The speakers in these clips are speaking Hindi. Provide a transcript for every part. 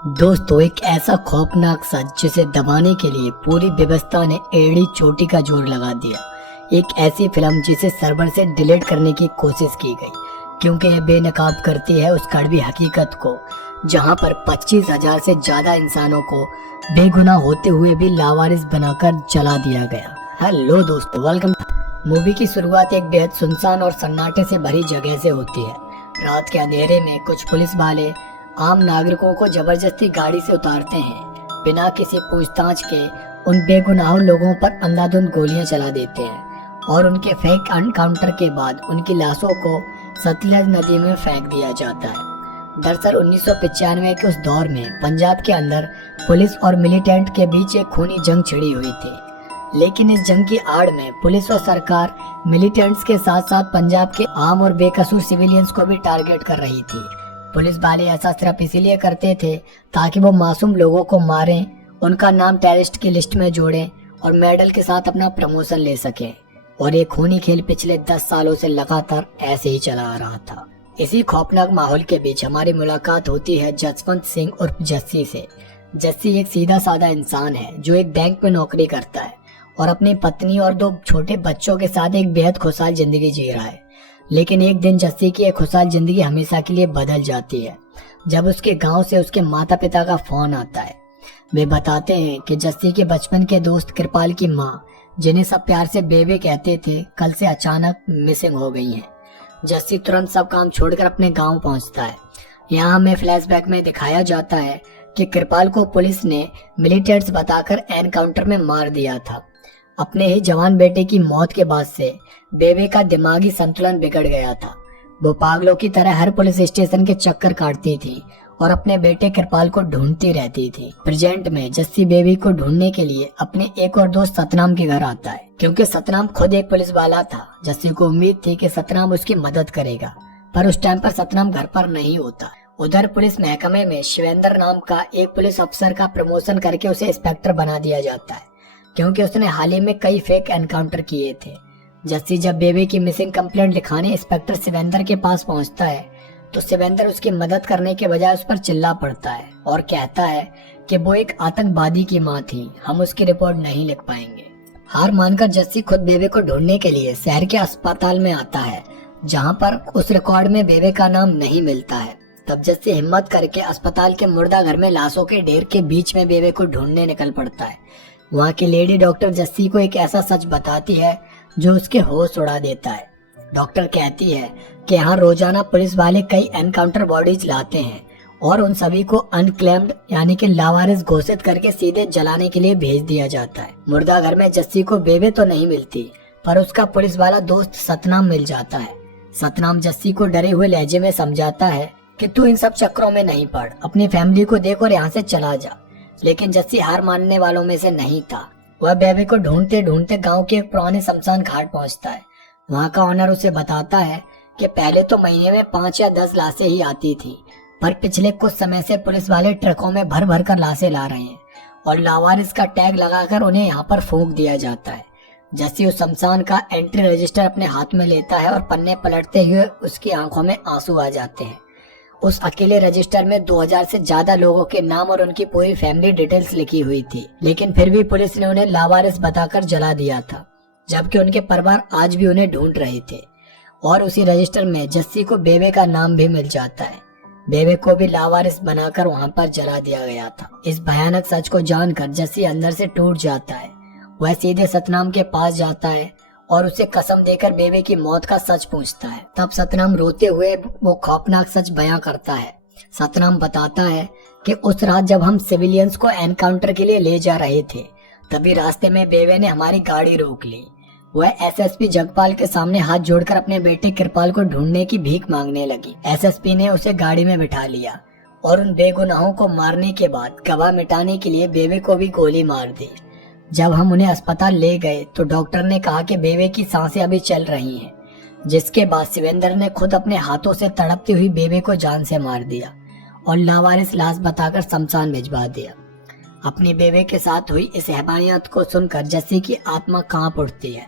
दोस्तों, एक ऐसा खौफनाक सच जिसे दबाने के लिए पूरी व्यवस्था ने एड़ी चोटी का जोर लगा दिया। एक ऐसी फिल्म जिसे सर्वर से डिलीट करने की कोशिश की गई क्योंकि यह बेनकाब करती है उस कड़वी हकीकत को जहां पर 25,000 से ज्यादा इंसानों को बेगुनाह होते हुए भी लावारिस बनाकर जला दिया गया। हेलो दोस्तों, वेलकम। मूवी की शुरुआत एक बेहद सुनसान और सन्नाटे से भरी जगह से होती है। रात के अंधेरे में कुछ पुलिस वाले आम नागरिकों को जबरदस्ती गाड़ी से उतारते हैं। बिना किसी पूछताछ के उन बेगुनाह लोगों पर अंधाधुंध गोलियां चला देते हैं और उनके फेक एनकाउंटर के बाद उनकी लाशों को सतलज नदी में फेंक दिया जाता है। दरअसल 1995 के उस दौर में पंजाब के अंदर पुलिस और मिलिटेंट के बीच एक खूनी जंग छिड़ी हुई थी, लेकिन इस जंग की आड़ में पुलिस और सरकार मिलिटेंट्स के साथ साथ पंजाब के आम और बेकसूर सिविलियंस को भी टारगेट कर रही थी। पुलिस वाले ऐसा सिर्फ इसीलिए करते थे ताकि वो मासूम लोगों को मारें, उनका नाम टेररिस्ट की लिस्ट में जोड़ें और मेडल के साथ अपना प्रमोशन ले सकें। और ये खूनी खेल पिछले 10 सालों से लगातार ऐसे ही चला आ रहा था। इसी खौफनाक माहौल के बीच हमारी मुलाकात होती है जसवंत सिंह उर्फ जस्सी से। जस्सी एक सीधा साधा इंसान है जो एक बैंक में नौकरी करता है और अपनी पत्नी और 2 छोटे बच्चों के साथ एक बेहद खुशहाल जिंदगी जी रहा है। लेकिन एक दिन जस्सी की एक खुशहाल जिंदगी हमेशा के लिए बदल जाती है जब उसके गांव से उसके माता पिता का फोन आता है। वे बताते हैं कि जस्सी के बचपन के दोस्त कृपाल की मां, जिन्हें सब प्यार से बेबे कहते थे, कल से अचानक मिसिंग हो गई हैं। जस्सी तुरंत सब काम छोड़कर अपने गांव पहुंचता है। यहाँ हमें फ्लैशबैक में दिखाया जाता है कि कृपाल को पुलिस ने मिलिटेंट्स बताकर एनकाउंटर में मार दिया था। अपने ही जवान बेटे की मौत के बाद से बेबे का दिमागी संतुलन बिगड़ गया था। वो पागलों की तरह हर पुलिस स्टेशन के चक्कर काटती थी और अपने बेटे कृपाल को ढूंढती रहती थी। प्रेजेंट में जस्सी बेबी को ढूंढने के लिए अपने एक और दोस्त सतनाम के घर आता है। क्योंकि सतनाम खुद एक पुलिस वाला था, जस्सी को उम्मीद थी कि सतनाम उसकी मदद करेगा, पर उस टाइम पर सतनाम घर पर नहीं होता। उधर पुलिस महकमे में शिवेंद्र नाम का एक पुलिस अफसर का प्रमोशन करके उसे इंस्पेक्टर बना दिया जाता है क्योंकि उसने हाल ही में कई फेक एनकाउंटर किए थे। जस्सी जब बेबी की मिसिंग कंप्लेंट लिखाने इंस्पेक्टर शिवेंद्र के पास पहुंचता है तो शिवेंद्र उसकी मदद करने के बजाय उस पर चिल्ला पड़ता है और कहता है कि वो एक आतंकवादी की मां थी, हम उसकी रिपोर्ट नहीं लिख पाएंगे। हार मानकर जस्सी खुद बेबे को ढूंढने के लिए शहर के अस्पताल में आता है, जहां पर उस रिकॉर्ड में बेबे का नाम नहीं मिलता है। तब जस्सी हिम्मत करके अस्पताल के मुर्दा घर में लाशों के ढेर के बीच में बेबे को ढूंढने निकल पड़ता है। वहाँ की लेडी डॉक्टर जस्सी को एक ऐसा सच बताती है जो उसके होश उड़ा देता है। डॉक्टर कहती है कि यहाँ रोजाना पुलिस वाले कई एनकाउंटर बॉडीज लाते हैं और उन सभी को अनक्लेम्ड यानी कि लावारिस घोषित करके सीधे जलाने के लिए भेज दिया जाता है। मुर्दा घर में जस्सी को बेबे तो नहीं मिलती, पर उसका पुलिस वाला दोस्त सतनाम मिल जाता है। सतनाम जस्सी को डरे हुए लहजे में समझाता है कि तू इन सब चक्करों में नहीं पड़, अपनी फैमिली को देख और यहाँ से चला जा। लेकिन जस्सी हार मानने वालों में से नहीं था। वह बेबी को ढूंढते ढूंढते गांव के एक पुराने शमशान घाट पहुंचता है। वहां का ऑनर उसे बताता है कि पहले तो महीने में 5 या 10 लाशें ही आती थी, पर पिछले कुछ समय से पुलिस वाले ट्रकों में भर भर कर लाशें ला रहे हैं और लावारिस का टैग लगाकर उन्हें यहाँ पर फूंक दिया जाता है। जस्सी उस शमशान का एंट्री रजिस्टर अपने हाथ में लेता है और पन्ने पलटते हुए उसकी आंखों में आंसू आ जाते हैं। उस अकेले रजिस्टर में 2000 से ज्यादा लोगों के नाम और उनकी पूरी फैमिली डिटेल्स लिखी हुई थी, लेकिन फिर भी पुलिस ने उन्हें लावारिस बताकर जला दिया था, जबकि उनके परिवार आज भी उन्हें ढूंढ रहे थे। और उसी रजिस्टर में जस्सी को बेबे का नाम भी मिल जाता है। बेबे को भी लावारिस बनाकर वहां पर जला दिया गया था। इस भयानक सच को जानकर जस्सी अंदर से टूट जाता है। वह सीधे सतनाम के पास जाता है और उसे कसम देकर बेबे की मौत का सच पूछता है। तब सतनाम रोते हुए वो खौफनाक सच बयां करता है। सतनाम बताता है कि उस रात जब हम सिविलियंस को एनकाउंटर के लिए ले जा रहे थे, तभी रास्ते में बेबे ने हमारी गाड़ी रोक ली। वह एसएसपी जगपाल के सामने हाथ जोड़कर अपने बेटे कृपाल को ढूंढने की भीख मांगने लगी। एसएसपी ने उसे गाड़ी में बिठा लिया और उन बेगुनाहों को मारने के बाद गवाह मिटाने के लिए बेबे को भी गोली मार दी। जब हम उन्हें अस्पताल ले गए तो डॉक्टर ने कहा कि बेबे की सांसें अभी चल रही हैं, जिसके बाद शिवेंद्र ने खुद अपने हाथों से तड़पती हुई बेबे को जान से मार दिया और लावारिस लाश बताकर शमशान भिजवा दिया। अपनी बेबे के साथ हुई इस हैवानियत को सुनकर जस्सी की आत्मा कांप उठती है।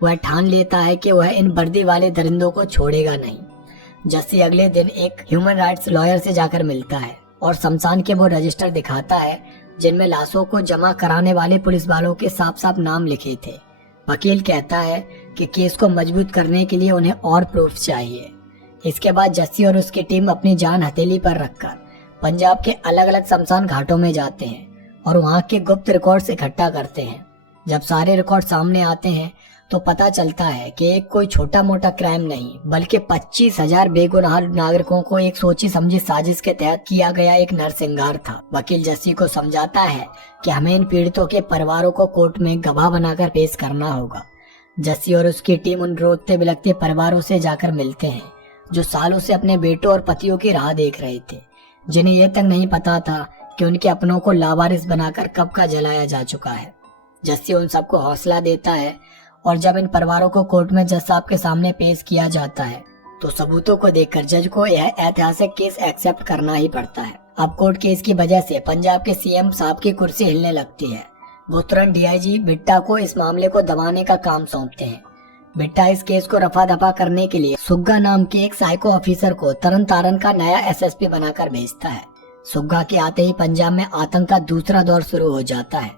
वह ठान लेता है कि वह इन वर्दी वाले दरिंदों को छोड़ेगा नहीं। जस्सी अगले दिन एक ह्यूमन राइट्स लॉयर से जाकर मिलता है और शमशान के वो रजिस्टर दिखाता है जिनमें लाशों को जमा कराने वाले पुलिस वालों के साफ साफ नाम लिखे थे। वकील कहता है कि केस को मजबूत करने के लिए उन्हें और प्रूफ चाहिए। इसके बाद जस्सी और उसकी टीम अपनी जान हथेली पर रखकर पंजाब के अलग अलग शमशान घाटों में जाते हैं और वहां के गुप्त रिकॉर्ड्स इकट्ठा करते हैं। जब सारे रिकॉर्ड सामने आते हैं तो पता चलता है कि एक कोई छोटा मोटा क्राइम नहीं बल्कि 25,000 बेगुनाह नागरिकों को एक सोची समझी साजिश के तहत किया गया एक नरसंहार था। वकील जस्सी को समझाता है कि हमें इन पीड़ितों के परिवारों को कोर्ट में गवाह बनाकर पेश करना होगा। जस्सी और उसकी टीम उन रोते बिलखते परिवारों से जाकर मिलते हैं जो सालों से अपने बेटों और पतियों की राह देख रहे थे, जिन्हें यह तक नहीं पता था कि उनके अपनों को लावारिस बनाकर कब का जलाया जा चुका है। जस्सी उन सबको हौसला देता है और जब इन परिवारों को कोर्ट में जज साहब के सामने पेश किया जाता है तो सबूतों को देखकर जज को यह ऐतिहासिक केस एक्सेप्ट करना ही पड़ता है। अब कोर्ट केस की वजह से पंजाब के सीएम साहब की कुर्सी हिलने लगती है। वो तुरंत डीआईजी बिट्टा को इस मामले को दबाने का काम सौंपते हैं। बिट्टा इस केस को रफा दफा करने के लिए सुग्गा नाम के एक साइको ऑफिसर को तरन तारन का नया एसएसपी बनाकर भेजता है। सुग्गा के आते ही पंजाब में आतंक का दूसरा दौर शुरू हो जाता है।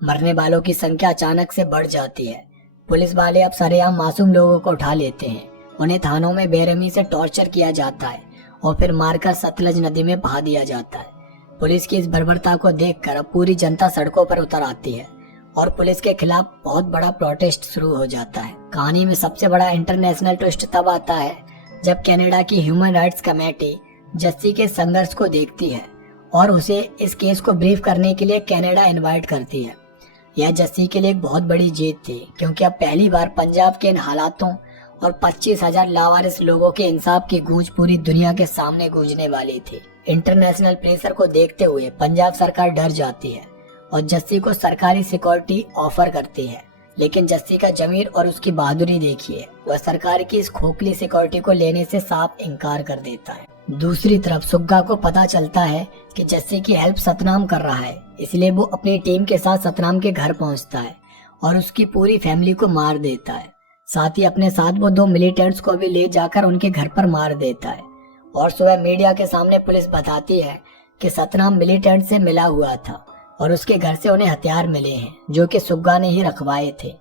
मरने वालों की संख्या अचानक से बढ़ जाती है। पुलिस वाले अब सरेआम मासूम लोगों को उठा लेते हैं। उन्हें थानों में बेरहमी से टॉर्चर किया जाता है और फिर मारकर सतलज नदी में बहा दिया जाता है। पुलिस की इस बर्बरता को देखकर अब पूरी जनता सड़कों पर उतर आती है और पुलिस के खिलाफ बहुत बड़ा प्रोटेस्ट शुरू हो जाता है। कहानी में सबसे बड़ा इंटरनेशनल ट्विस्ट तब आता है जब कनाडा की ह्यूमन राइट्स कमेटी जस्सी के संघर्ष को देखती है और उसे इस केस को ब्रीफ करने के लिए कनाडा इनवाइट करती है। यह जस्सी के लिए एक बहुत बड़ी जीत थी क्योंकि अब पहली बार पंजाब के इन हालातों और 25,000 लावारिस लोगों के इंसाफ की गूंज पूरी दुनिया के सामने गूंजने वाली थी। इंटरनेशनल प्रेशर को देखते हुए पंजाब सरकार डर जाती है और जस्सी को सरकारी सिक्योरिटी ऑफर करती है, लेकिन जस्सी का जमीर और उसकी बहादुरी देखिए, वह सरकार की इस खोखली सिक्योरिटी को लेने से साफ इनकार कर देता है। दूसरी तरफ सुग्गा को पता चलता है कि जस्सी की हेल्प सतनाम कर रहा है, इसलिए वो अपनी टीम के साथ सतनाम के घर पहुंचता है और उसकी पूरी फैमिली को मार देता है। साथ ही अपने साथ वो 2 मिलिटेंट्स को भी ले जाकर उनके घर पर मार देता है और सुबह मीडिया के सामने पुलिस बताती है कि सतनाम मिलिटेंट से मिला हुआ था और उसके घर से उन्हें हथियार मिले हैं जो कि सुग्गा ने ही रखवाए थे।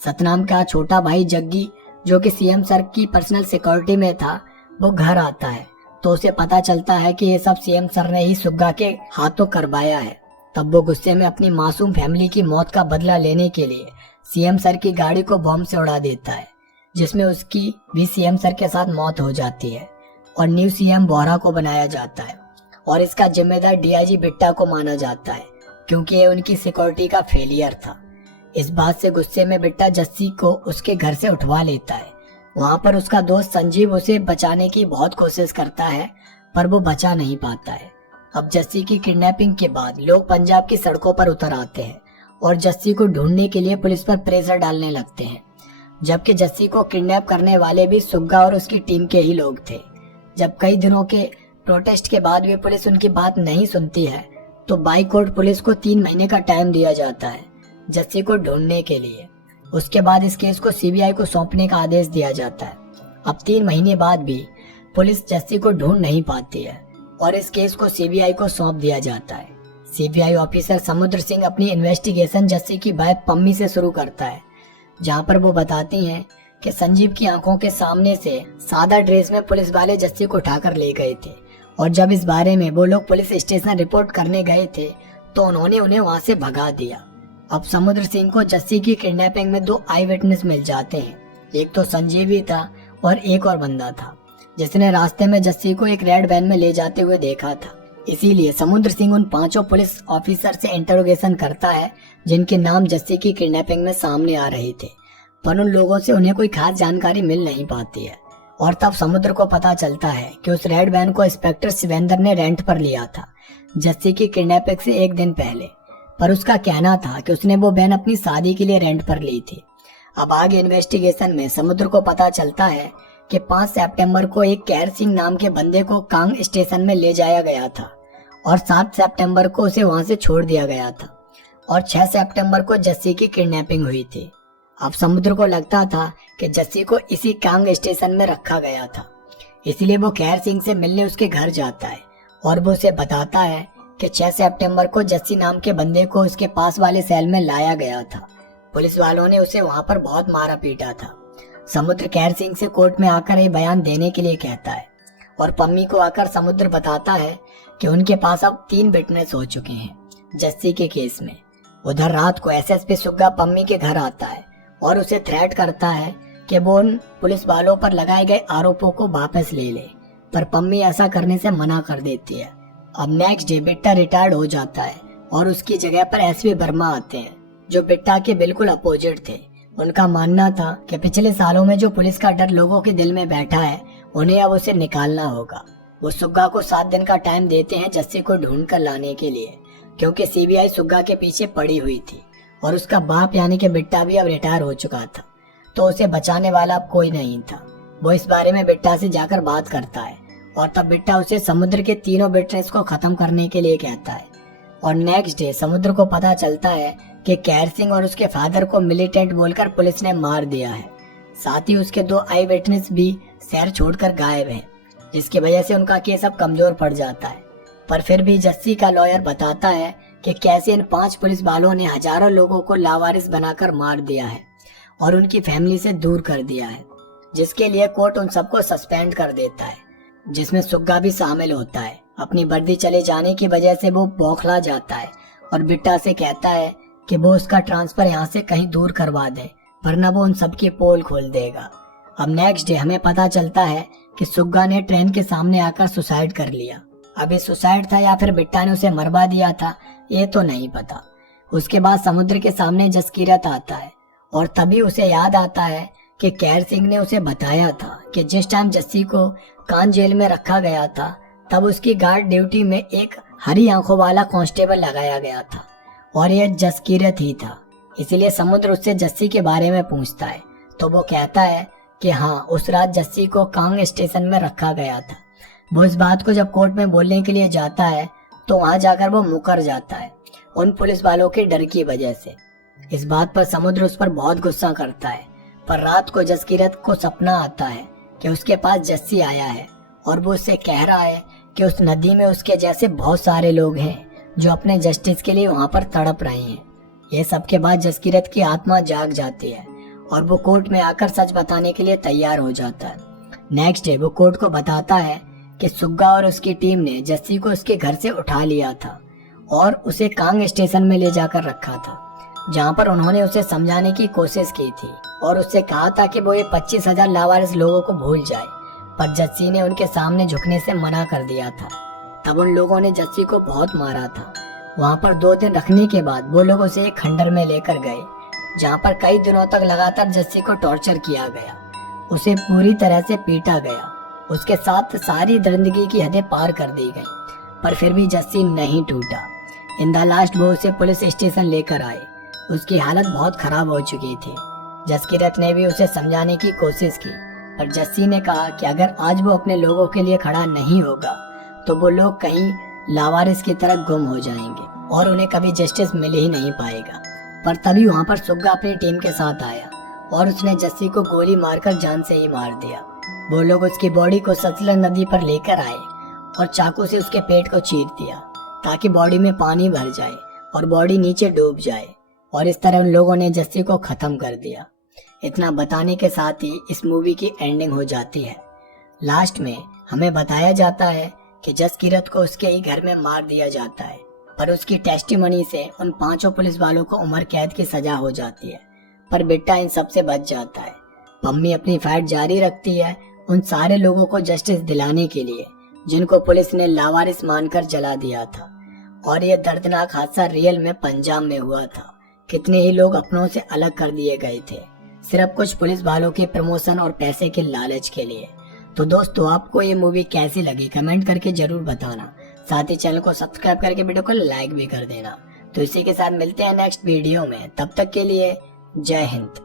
सतनाम का छोटा भाई जग्गी जो कि सीएम सर की पर्सनल सिक्योरिटी में था, वो घर आता है तो उसे पता चलता है कि ये सब सीएम सर ने ही सुग्गा के हाथों करवाया है। तब वो गुस्से में अपनी मासूम फैमिली की मौत का बदला लेने के लिए सीएम सर की गाड़ी को बम से उड़ा देता है, जिसमें उसकी भी सीएम सर के साथ मौत हो जाती है और न्यू सीएम बोहरा को बनाया जाता है और इसका जिम्मेदार डीआईजी बिट्टा को माना जाता है क्योंकि ये उनकी सिक्योरिटी का फेलियर था। इस बात से गुस्से में बिट्टा जस्सी को उसके घर से उठवा लेता है। वहां पर उसका दोस्त संजीव उसे बचाने की बहुत कोशिश करता है पर वो बचा नहीं पाता है। अब जस्सी की किडनैपिंग के बाद लोग पंजाब की सड़कों पर उतर आते हैं और जस्सी को ढूंढने के लिए पुलिस पर प्रेशर डालने लगते हैं, जबकि जस्सी को किडनैप करने वाले भी सुग्गा और उसकी टीम के ही लोग थे। जब कई दिनों के प्रोटेस्ट के बाद भी पुलिस उनकी बात नहीं सुनती है तो बाई कोर्ट पुलिस को 3 महीने का टाइम दिया जाता है जस्सी को ढूंढने के लिए। उसके बाद इस केस को सीबीआई को सौंपने का आदेश दिया जाता है। अब 3 महीने बाद भी पुलिस जस्सी को ढूंढ नहीं पाती है और इस केस को सीबीआई को सौंप दिया जाता है। सीबीआई ऑफिसर समुद्र सिंह अपनी इन्वेस्टिगेशन जस्सी की वाइफ पम्मी से शुरू करता है, जहां पर वो बताती हैं कि संजीव की आंखों के सामने से सादा ड्रेस में पुलिस वाले जस्सी को उठाकर ले गए थे और जब इस बारे में वो लोग पुलिस स्टेशन रिपोर्ट करने गए थे तो उन्होंने उन्हें वहां से भगा दिया। अब समुद्र सिंह को जस्सी की किडनैपिंग में 2 आई विटनेस मिल जाते हैं। एक तो संजीव ही था और एक और बंदा था जिसने रास्ते में जस्सी को एक रेड वैन में ले जाते हुए देखा था। इसीलिए समुद्र सिंह उन 5 पुलिस ऑफिसर से इंटरोगेशन करता है जिनके नाम जस्सी की किडनैपिंग में सामने आ रहे थे, पर उन लोगों से उन्हें कोई खास जानकारी मिल नहीं पाती है। और तब समुद्र को पता चलता है कि उस रेड वैन को इंस्पेक्टर शिवेंद्र ने रेंट पर लिया था जस्सी की किडनैपिंग से 1 दिन पहले, पर उसका कहना था कि उसने वो वैन अपनी शादी के लिए रेंट पर ली थी। अब आगे इन्वेस्टिगेशन में समुद्र को पता चलता है कि 5 सितंबर को एक कैर सिंह नाम के बंदे को कांग स्टेशन में ले जाया गया था और 7 सितंबर को उसे वहां से छोड़ दिया गया था और 6 सितंबर को जस्सी की किडनैपिंग हुई थी। अब समुद्र को लगता था कि जस्सी को इसी कांग स्टेशन में रखा गया था, इसलिए वो कैर सिंह से मिलने उसके घर जाता है और वो उसे बताता है कि 6 सितंबर को जस्सी नाम के बंदे को उसके पास वाले सेल में लाया गया था। पुलिस वालों ने उसे वहां पर बहुत मारा पीटा था। समुद्र कैर सिंह से कोर्ट में आकर ये बयान देने के लिए कहता है और पम्मी को आकर समुद्र बताता है कि उनके पास अब 3 विटनेस हो चुके हैं जस्सी के केस में। उधर रात को एसएसपी सुग्गा पम्मी के घर आता है और उसे थ्रेट करता है कि वो उन पुलिस वालों पर लगाए गए आरोपों को वापस ले ले, पर पम्मी ऐसा करने से मना कर देती है। अब नेक्स्ट डे बिट्टा रिटायर्ड हो जाता है और उसकी जगह पर एसपी वर्मा आते हैं जो बिट्टा के बिल्कुल अपोजिट थे। उनका मानना था कि पिछले सालों में जो पुलिस का डर लोगों के दिल में बैठा है उन्हें अब उसे निकालना होगा। वो सुग्गा को 7 दिन का टाइम देते हैं जस्सी को ढूंढ कर लाने के लिए, क्योंकि सीबीआई सुग्गा के पीछे पड़ी हुई थी और उसका बाप यानी कि बिट्टा भी अब रिटायर हो चुका था, तो उसे बचाने वाला अब कोई नहीं था। वो इस बारे में बिट्टा से जाकर बात करता है और तब बिट्टा उसे समुद्र के तीनों विटनेस को खत्म करने के लिए कहता है। और नेक्स्ट डे समुद्र को पता चलता है कि कैर सिंह और उसके फादर को मिलिटेंट बोलकर पुलिस ने मार दिया है। साथ ही उसके 2 आई विटनेस भी शहर छोड़कर गायब हैं, जिसकी वजह से उनका केस अब कमजोर पड़ जाता है। पर फिर भी जस्सी का लॉयर बताता है कि कैसे इन 5 पुलिस वालों ने हजारों लोगों को लावारिस बनाकर मार दिया है और उनकी फैमिली से दूर कर दिया है, जिसके लिए कोर्ट उन सबको सस्पेंड कर देता है, जिसमें सुग्गा भी शामिल होता है। अपनी वर्दी चले जाने की वजह से वो बौखला जाता है और बिट्टा से कहता है कि वो उसका ट्रांसफर यहाँ से कहीं दूर करवा दे, वरना वो उन सबकी पोल खोल देगा। अब नेक्स्ट डे हमें पता चलता है कि सुग्गा ने ट्रेन के सामने आकर सुसाइड कर लिया। अभी सुसाइड था या फिर बिट्टा ने उसे मरवा दिया था, ये तो नहीं पता। उसके बाद समुद्र के सामने जसकीरत आता है और तभी उसे याद आता है कि कैर सिंह ने उसे बताया था कि जिस टाइम जस्सी को कान जेल में रखा गया था तब उसकी गार्ड ड्यूटी में एक हरी आंखों वाला कांस्टेबल लगाया गया था और यह जसकीरत ही था। इसलिए समुद्र उससे जस्सी के बारे में पूछता है तो वो कहता है कि हाँ, उस रात जस्सी को कांग स्टेशन में रखा गया था। वो इस बात को जब कोर्ट में बोलने के लिए जाता है तो वहां जाकर वो मुकर जाता है उन पुलिस वालों के डर की वजह से। इस बात पर समुद्र उस पर बहुत गुस्सा करता है, पर रात को जसकीरत को सपना आता है कि उसके पास जस्सी आया है और वो उससे कह रहा है कि उस नदी में उसके जैसे बहुत सारे लोग हैं जो अपने जस्टिस के लिए वहां पर तड़प रहे हैं। ये सब के बाद जसकीरत की आत्मा जाग जाती है और वो कोर्ट में आकर सच बताने के लिए तैयार हो जाता है। नेक्स्ट डे वो कोर्ट को बताता है कि सुग्गा और उसकी टीम ने जस्सी को उसके घर से उठा लिया था और उसे कांग स्टेशन में ले जाकर रखा था, जहां पर उन्होंने उसे समझाने की कोशिश की थी और उससे कहा था कि वो ये 25,000 लावारिस लोगों को भूल जाए, पर जस्सी ने उनके सामने झुकने से मना कर दिया था। तब उन लोगों ने जस्सी को बहुत मारा था। वहां पर 2 दिन रखने के बाद वो लोग उसे एक खंडर में लेकर गए, जहां पर कई दिनों तक लगातार जस्सी को टॉर्चर किया गया। उसे पूरी तरह से पीटा गया, उसके साथ सारी दरिंदगी की हदें पार कर दी गई, पर फिर भी जस्सी नहीं टूटा। इन द लास्ट वो उसे पुलिस स्टेशन लेकर आए। उसकी हालत बहुत खराब हो चुकी थी। जसकीरत ने भी उसे समझाने की कोशिश की, पर जस्सी ने कहा कि अगर आज वो अपने लोगों के लिए खड़ा नहीं होगा तो वो लोग कहीं लावारिस की तरह गुम हो जाएंगे और उन्हें कभी जस्टिस मिल ही नहीं पाएगा। पर तभी वहां पर सुग्गा अपनी टीम के साथ आया और उसने जस्सी को गोली मारकर जान से ही मार दिया। वो लोग उसकी बॉडी को सतलज नदी पर लेकर आए और चाकू से उसके पेट को चीर दिया ताकि बॉडी में पानी भर जाए और बॉडी नीचे डूब जाए, और इस तरह उन लोगों ने जस्सी को खत्म कर दिया। इतना बताने के साथ ही इस मूवी की एंडिंग हो जाती है। लास्ट में हमें बताया जाता है कि जसकीरत को उसके ही घर में मार दिया जाता है, पर उसकी टेस्टिमनी से उन 5 पुलिस वालों को उम्र कैद की सजा हो जाती है, पर बिट्टा इन सब से बच जाता है। पम्मी अपनी फाइट जारी रखती है उन सारे लोगों को जस्टिस दिलाने के लिए जिनको पुलिस ने लावारिस मानकर जला दिया था। और यह दर्दनाक हादसा रियल में पंजाब में हुआ था। कितने ही लोग अपनों से अलग कर दिए गए थे, सिर्फ कुछ पुलिस वालों के प्रमोशन और पैसे के लालच के लिए। तो दोस्तों, आपको ये मूवी कैसी लगी कमेंट करके जरूर बताना। साथ ही चैनल को सब्सक्राइब करके वीडियो को लाइक भी कर देना। तो इसी के साथ मिलते हैं नेक्स्ट वीडियो में, तब तक के लिए जय हिंद।